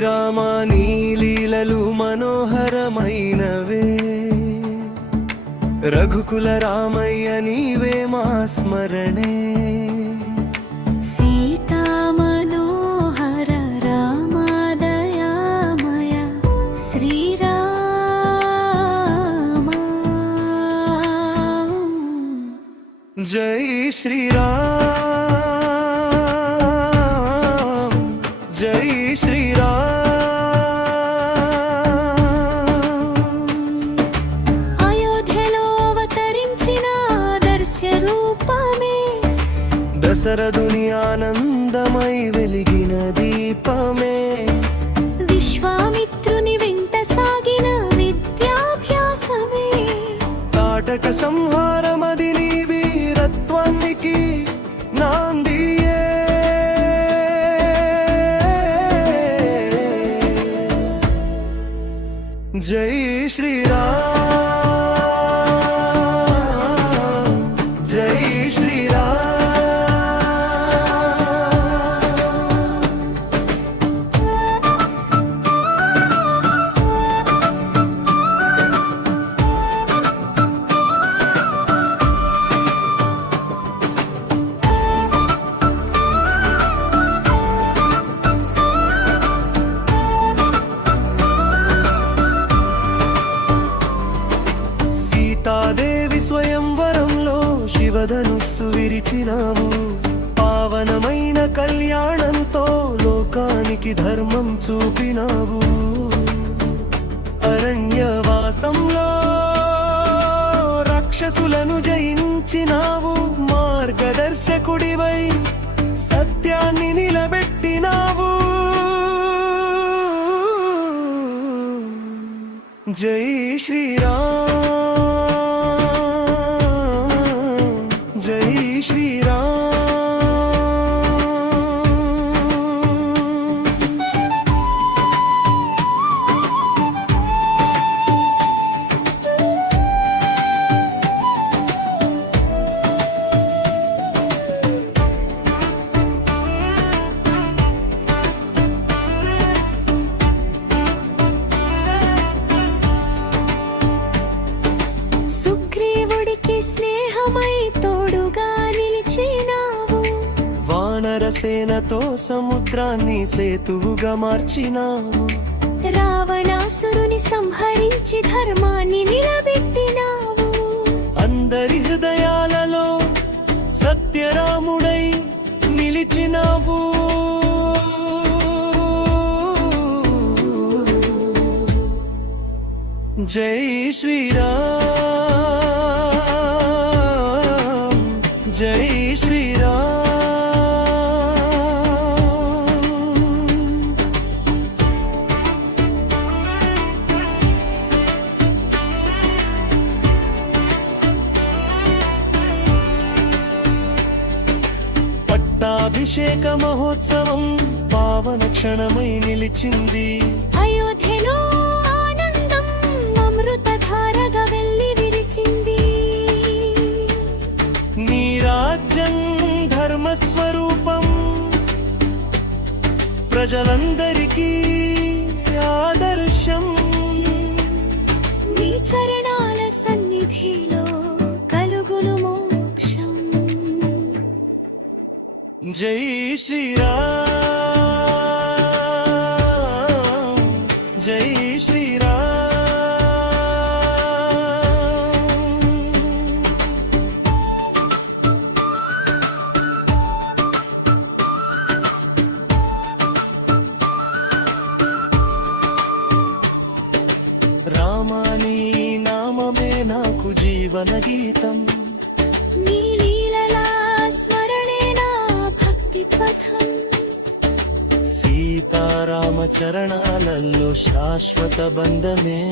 శ్రీరామ నీ లీలలు మనోహరమైనవే, రఘుకుల రామయ్య నీవే మా స్మరణే. సీతా మనోహర రామదయామయ శ్రీరామ. జై శ్రీరామ్, జై శ్రీరామ్. అయోధ్యలో అవతరించిన ఆదర్శ రూపమే, దశరథుని ఆనందమై వెలిగిన దీపమే, విశ్వామిత్రుని వెంట సాగిన విద్యాభ్యాసమే, తాటక సంహారమది నీ వీరత్వానికి నాందియే. జై శ్రీరామ్, జై శ్రీరామ్. సీతాదేవి స్వయంవరంలో శివధనుస్సు విరిచినావు, పావనమైన కళ్యాణంతో లోకానికి ధర్మం చూపినావు. అరణ్యవాసంలో రాక్షసులను జయించినావు, మార్గదర్శకుడివై సత్యాన్ని నిలబెట్టినావు. జై శ్రీరామ్, జై శ్రీరామ్. సుగ్రీవుడికి స్నేహమై తోడుగా నిలిచినావు, వానరసేనతో సముద్రాన్ని సేతువుగా మార్చినావు, రావణాసురుని సంహరించి ధర్మాన్ని నిలబెట్టినావు. అందరి హృదయాలలో సత్యరాముడై నిలిచినావు. జై శ్రీరామ్, జై శ్రీరామ్. పట్టాభిషేక మహోత్సవం పావన క్షణమై నిలిచింది, అయోధ్యలో ఆనందం అమృతధారగా వెళ్ళి విరిసింది. నీ రాజ్యం ధర్మస్వరూపం, ప్రజలందరికీ ఆదర్శం. నీ చరణాల సన్నిధిలో కలుగును మోక్షం. జై శ్రీరామ్, జై శ్రీరామ్. రామాని నామమే నాకు జీవన గీతం, నీ లీలల స్మరణే నా భక్తి పథం. సీతారామ చరణాలలో శాశ్వత బంధమే.